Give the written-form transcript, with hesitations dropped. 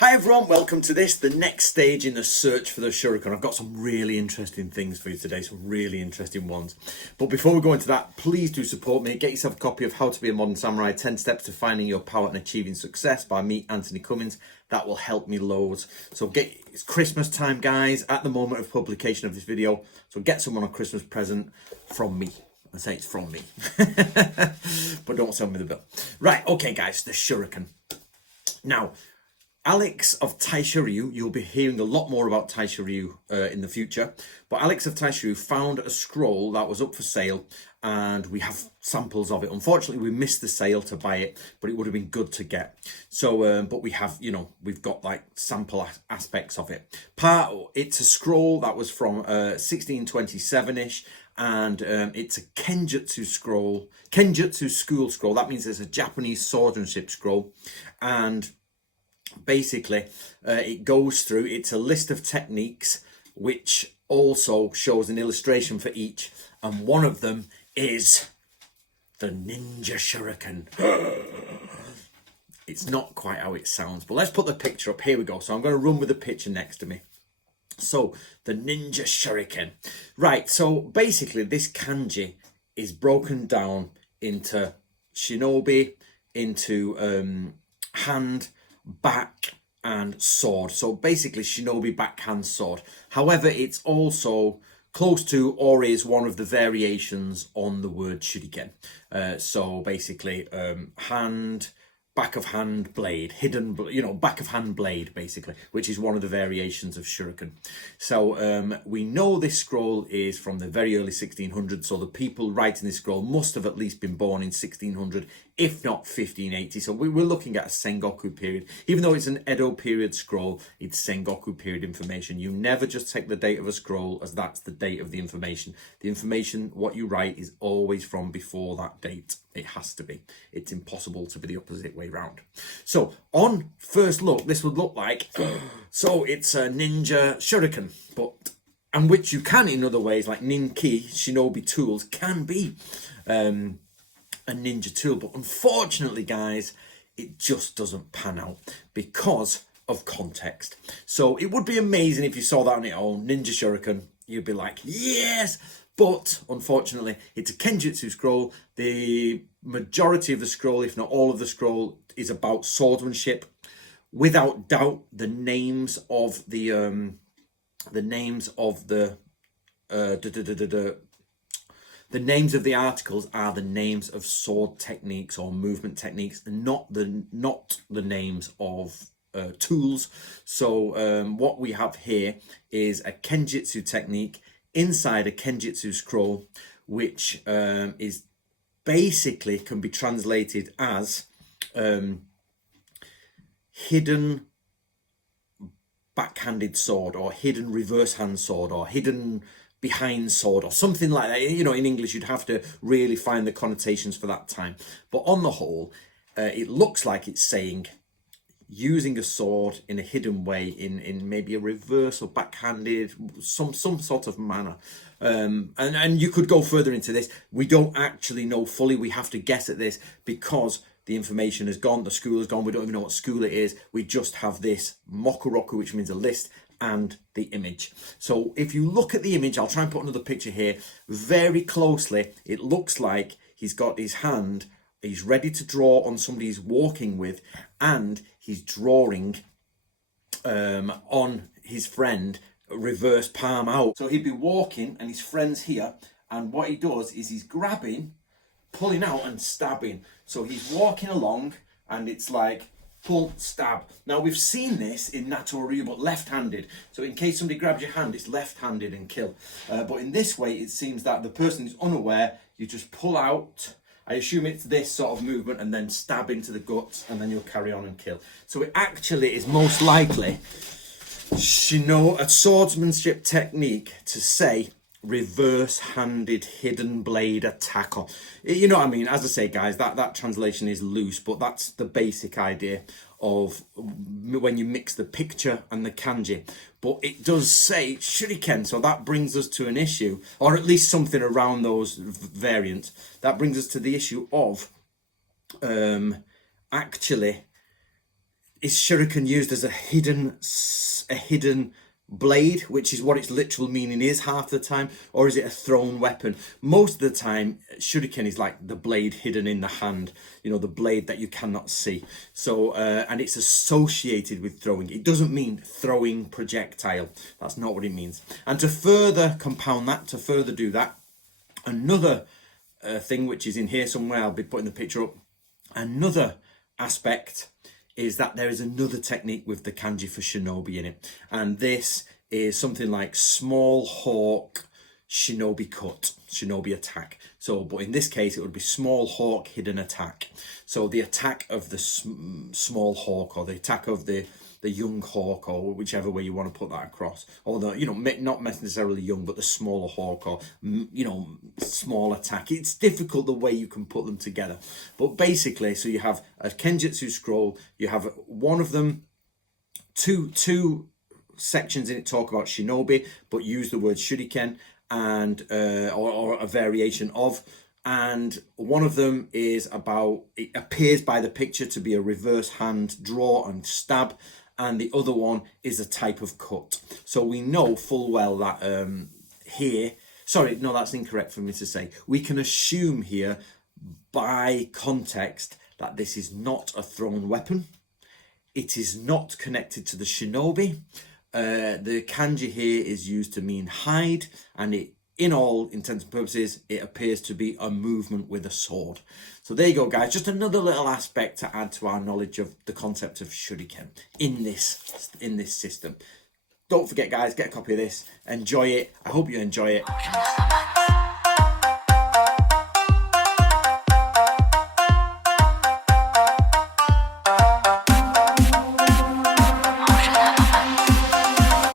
Hi everyone, welcome to the next stage in the search for the Shuriken. I've got some really interesting things for you today, some really interesting ones. But before we go into that, please do support me. Get yourself a copy of How to Be a Modern Samurai, 10 Steps to Finding Your Power and Achieving Success by me, Anthony Cummins. That will help me loads. So it's Christmas time, guys, at the moment of publication of this video. So get someone a Christmas present from me. I say it's from me. But don't send me the bill. Right, okay guys, the Shuriken. Now, Alex of Taisharyu, you'll be hearing a lot more about Taisharyu in the future, but Alex of Taisharyu found a scroll that was up for sale and we have samples of it. Unfortunately, we missed the sale to buy it, but it would have been good to get. So, but we have, we've got like sample aspects of it. It's a scroll that was from 1627-ish, and it's a Kenjutsu scroll, Kenjutsu school scroll. That means it's a Japanese swordsmanship scroll, and basically it goes through, it's a list of techniques which also shows an illustration for each, and one of them is the Ninja Shuriken. It's not quite how it sounds, but let's put the picture up. Here we go. So I'm going to run with the picture next to me. So the Ninja Shuriken, right? So basically this kanji is broken down into shinobi, into hand, back and sword. So basically shinobi, backhand, sword. However, it's also close to or is one of the variations on the word shuriken. So basically hand, back of hand blade, hidden, back of hand blade, basically, which is one of the variations of shuriken. So we know this scroll is from the very early 1600s. So the people writing this scroll must have at least been born in 1600, if not 1580. So we're looking at a Sengoku period. Even though it's an Edo period scroll, it's Sengoku period information. You never just take the date of a scroll as that's the date of the information. The information, what you write, is always from before that date. It has to be. It's impossible to be the opposite way round. So on first look, this would look like, so it's a ninja shuriken, and which you can in other ways, like ninki, shinobi tools, can be a ninja tool. But unfortunately, guys, it just doesn't pan out because of context. So it would be amazing if you saw that on its own, ninja shuriken. You'd be like, yes. But unfortunately, it's a Kenjutsu scroll. The majority of the scroll, if not all of the scroll, is about swordsmanship. Without doubt, the names of the names of the articles are the names of sword techniques or movement techniques, not the names of tools. So what we have here is a Kenjutsu technique inside a Kenjutsu scroll, which is basically can be translated as hidden backhanded sword, or hidden reverse hand sword, or hidden behind sword, or something like that. In English you'd have to really find the connotations for that time, but on the whole it looks like it's saying using a sword in a hidden way, in maybe a reverse or backhanded, some sort of manner. And you could go further into this. We don't actually know fully. We have to guess at this because the information has gone, the school has gone. We don't even know what school it is. We just have this mokuroku, which means a list, and the image. So if you look at the image, I'll try and put another picture here very closely. It looks like he's got his hand, he's ready to draw on somebody he's walking with, and he's drawing on his friend, reverse palm out. So he'd be walking and his friend's here, and what he does is he's grabbing, pulling out and stabbing. So he's walking along and it's like pull, stab. Now we've seen this in Nato Ryu, but left-handed. So in case somebody grabs your hand, it's left-handed and kill. But in this way, it seems that the person is unaware. You just pull out. I assume it's this sort of movement and then stab into the guts, and then you'll carry on and kill. So it actually is most likely a swordsmanship technique to say reverse-handed hidden blade attack. You know what I mean? As I say, guys, that translation is loose, but that's the basic idea of when you mix the picture and the kanji. But it does say shuriken, so that brings us to an issue, or at least something around those variants. That brings us to the issue of actually is shuriken used as a hidden blade, which is what its literal meaning is half the time, or is it a thrown weapon? Most of the time, shuriken is like the blade hidden in the hand, you know, the blade that you cannot see. So, and it's associated with throwing. It doesn't mean throwing projectile. That's not what it means. And to further compound that, to further do that, another thing which is in here somewhere, I'll be putting the picture up, another aspect is that there is another technique with the kanji for shinobi in it, and this is something like small hawk shinobi cut, shinobi attack. So, but in this case it would be small hawk hidden attack. So the attack of the small hawk, or the attack of the young hawk, or whichever way you want to put that across, or the, you know, not necessarily young, but the smaller hawk, or, you know, small attack. It's difficult the way you can put them together, but basically, so you have a kenjutsu scroll, you have one of them, two sections in it talk about shinobi but use the word shuriken, and or a variation of, and one of them is about, it appears by the picture to be a reverse hand draw and stab, and the other one is a type of cut. So we know full well that here, sorry, no, that's incorrect for me to say. We can assume here by context that this is not a thrown weapon. It is not connected to the shinobi. The kanji here is used to mean hide, and it, in all intents and purposes, it appears to be a movement with a sword. So there you go, guys. Just another little aspect to add to our knowledge of the concept of shuriken in this system. Don't forget, guys, get a copy of this. Enjoy it. I hope you enjoy it.